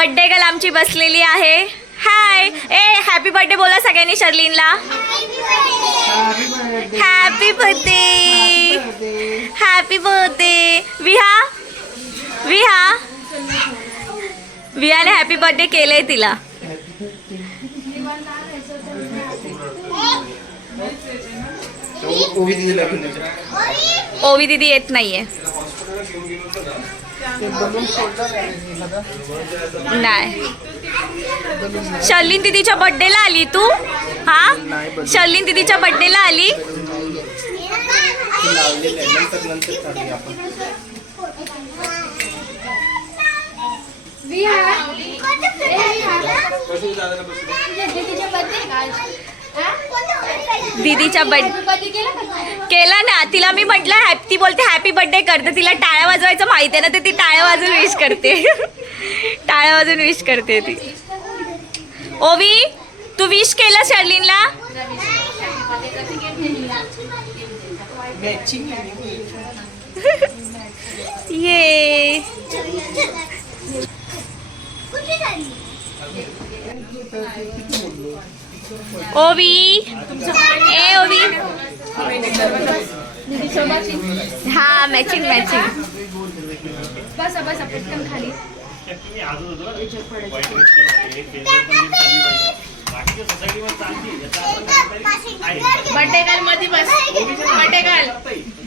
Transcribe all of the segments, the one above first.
Birthday girl आमची बसलेली आहे. हाय ए हॅपी बर्थडे बोला सगळ्यांनी शर्लिनला. Happy birthday happy birthday. Viha Viha विहाने हॅपी बर्थडे केलंय तिला. ओवी दीदी येत नाहीये. नाही शर्लिन दीदीच्या बर्थडेला आली तू. हा शर्लिन दीदीच्या बर्थडेला आली. दीदीच्या बर्थडे केला ना तिला. मी म्हटलं ती बोलते हॅपी बर्थडे करते. तिला टाळ्या वाजवायचं माहिती आहे ना तर ती टाळ्या वाजून विश करते. टाळ्या वाजून विश करते ती. ओवी तू विश केलं शर्लिनला. ये ओवी ए ओवी. हा मॅचिंग मॅचिंग. बस बस पटकन खाली. बर्थडे गर्ल मध्ये बस.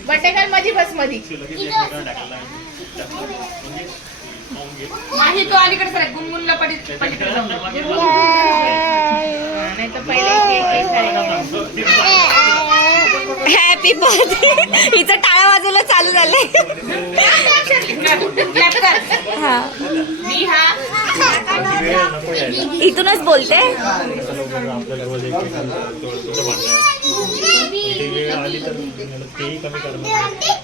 बर्थडे गर्ल मध्ये बस मध्ये. माझी तो अलीकडे सर गुनगुनला पलीकडे जाऊ. नाही तर पहिले हॅपी बर्थडे. हिचं टाळा वाजवलं चालू झालंय. इथूनच बोलते.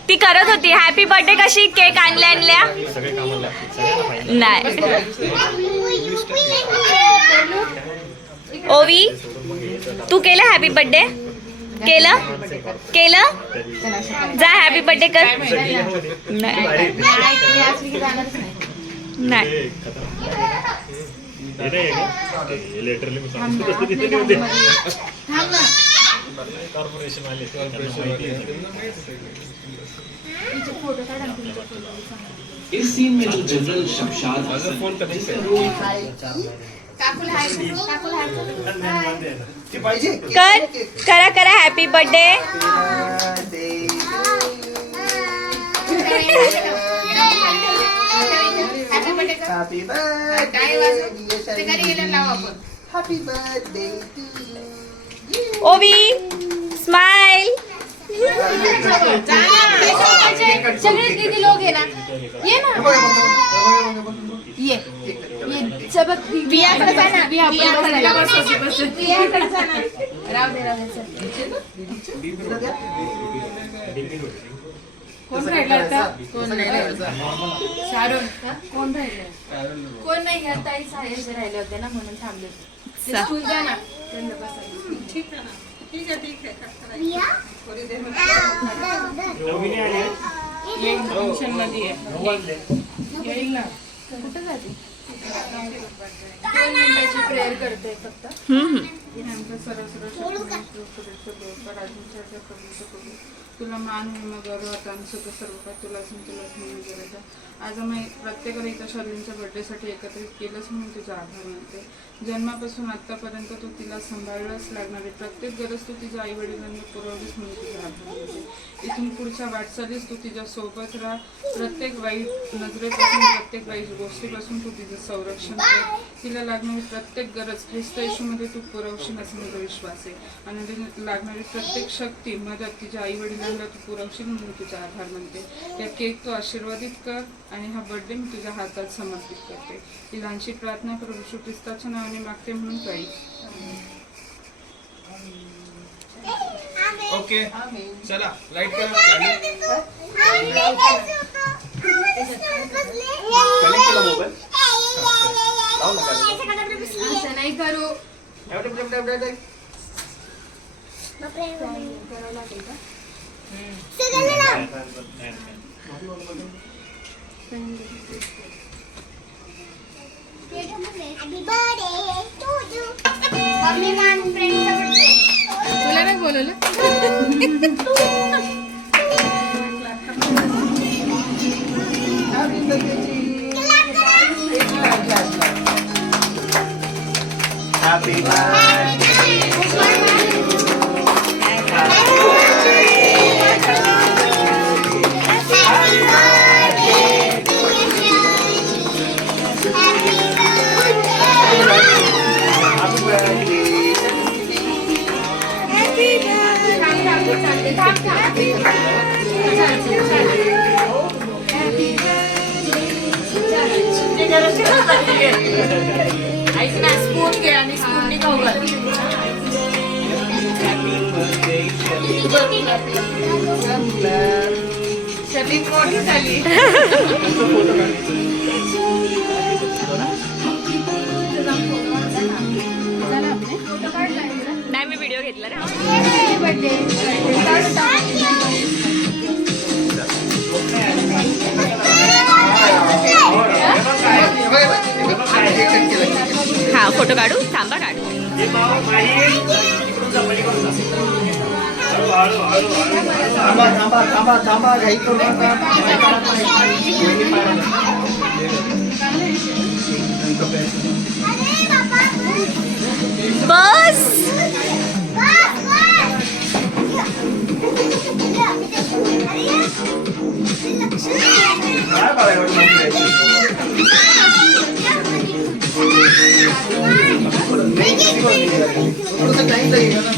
ती करत होती हॅपी बर्थडे कशी केक आणल्या नाही. ओवी तू केलं हॅपी बर्थडे केलं जा हॅपी बर्थडे कर. नाही इस सीन में जो जनरल शमशाद करा करा happy birthday. Happy birthday to you. ओवी स्माइल. सगळे दीदी लोग आहे ना. ये ना ये सबक बियाकडे जा ना. बियाकडे जा ना. राव दे कोण राहिला आता. कोण नाही शारून. कोण राहिलं कोण नाही. ह्या ताई साहेब राहिले होते ना म्हणून थांबले. स्कूल जा ना. ठीक आहे ना. ठीक आहे फंक्शन मध्ये येईल ना. कुठं जाते. 2 मिनिटाची प्रेयर करते फक्त. तुला मान मग सुख सर्व काय तुलाच म्हणून करायचं. आज आम्ही प्रत्येकाला इथं शर्लिनच्या बर्थडेसाठी एकत्रित केलंच म्हणून तुझा आभार मानते. जन्मापासून आत्तापर्यंत तू तिला सांभाळायलाच लागणारी प्रत्येक गरज तू तिच्या आई वडिलांनी पुरवलीच म्हणून तुझा आभार मानते. इथून पुढच्या वाटचालीस तू तिच्या सोबत राहा. प्रत्येक वाईट नजरेपासून प्रत्येक वाईट गोष्टीपासून तू तिचं संरक्षण कर. तिला लागणारी प्रत्येक गरज ख्रिस्त येशूमध्ये तू पुरवशील असा माझा विश्वास आहे. आणि लागणारी प्रत्येक शक्ती मदत तिच्या आई वडिलांना तू पुरवशील म्हणून तुझा आभार मानते. या केक तू आशीर्वादित कर आणि हा बर्थडे मी तुझ्या हातात समर्पित करते. ही लहानशी प्रार्थना प्रभू येशू ख्रिस्ताच्या नावाने मागते म्हणून काही. ओके चला लाईट करा. असं नाही करू. तुला नाही बोलवलं Happy birthday. Happy birthday. ऐक ना स्पून घे आणि स्पूननी खाऊ घाल. शर्लिन मोठी झाली नाही मी व्हिडिओ घेतला रे. हा फोटो काढू थांबा काढू. थांबा घाई करू नका. बस काय बघा एवढं थोडंसं टाइम लागेल ना.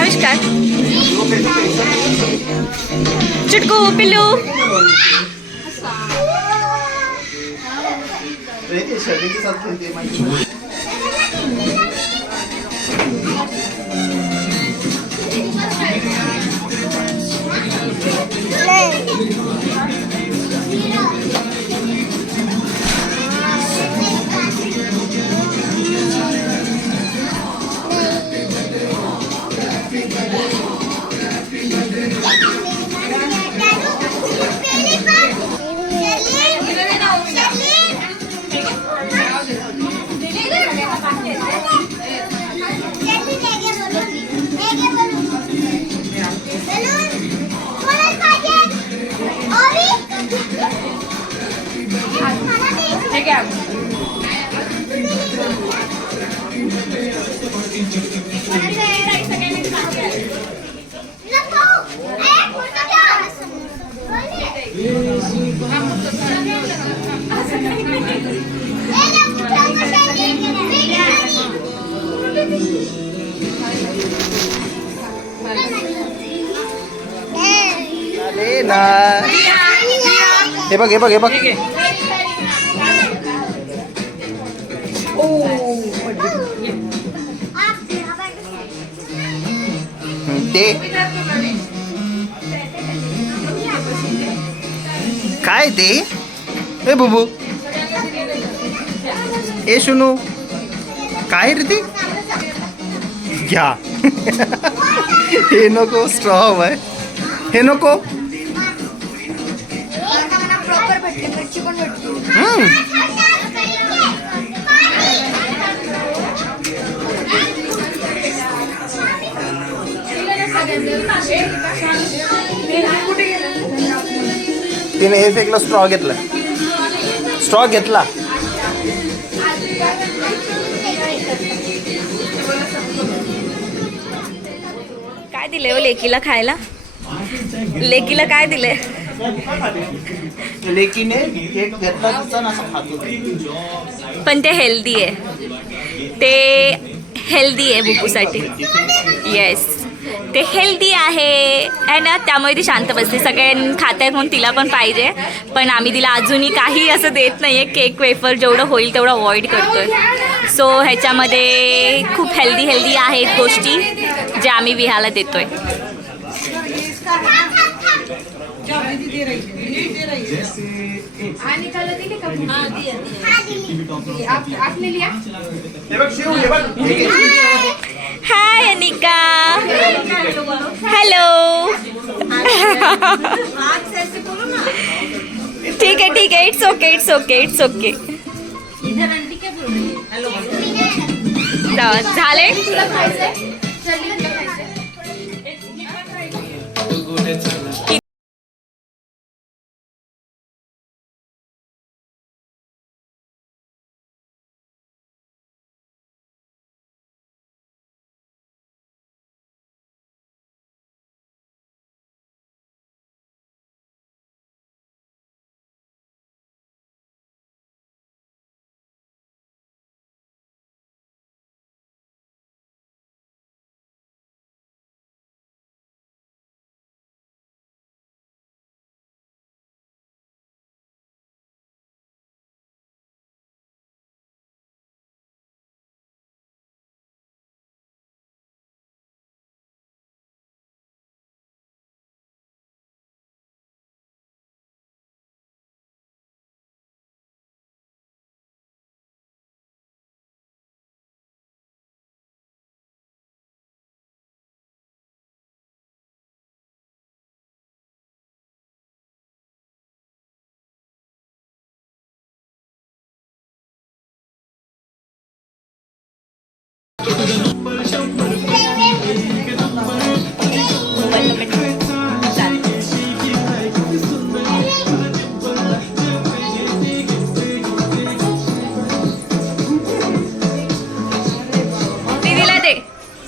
आविष्कार चुटकू पिल्लू ते शर्यतीचे साथ खेळते माहिती. अरे ना हे बघ हे बघ हे बघ. ते काय ते ए बुबू ए शुनू काय रे ते घ्या. हे नको स्ट्रॉ हवाय हे नको. तिने हे फेकलं स्ट्रॉ घेतला स्ट्रॉ घेतला. काय दिले हो लेकीला खायला. लेकीला काय दिले. लेकीने केक घेतला तिचा ना असं खात होती. पण ते हेल्दी आहे. ते हेल्दी आहे बुकूसाठी. येस ते हेल्दी आहे ना त्यामुळे ती शांत बसते. सगळे खात आहेत म्हणून तिला पण पाहिजे. पण आम्ही तिला अजूनही काही असं देत नाही आहे. केक वेफर जेवढं होईल तेवढं अवॉइड करतो आहे. सो ह्याच्यामध्ये खूप हेल्दी आहेत गोष्टी ज्या आम्ही विहाला देतो आहे. हाय अनिका. हॅलो. ठीक आहे इट्स ओके. झाले.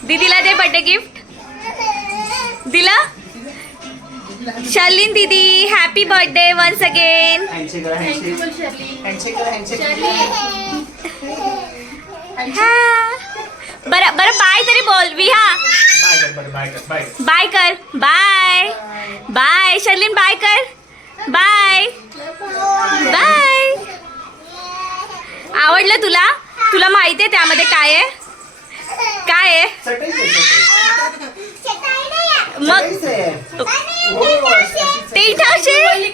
दीदीला दे बर्थडे गिफ्ट. दिला. शर्लिन दीदी हॅपी बर्थडे वन्स अगेन. बरं बाय तरी बोल विहा. बाय कर. बाय शर्लिन बाय कर. बाय. आवडलं तुला माहिती आहे त्यामध्ये काय आहे मग ते ठेवशील.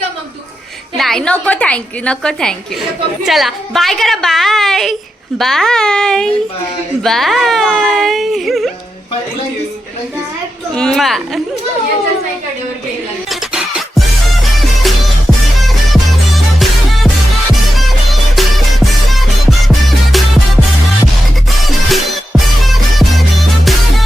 नाही नको थँक्यू. चला बाय करा. बाय.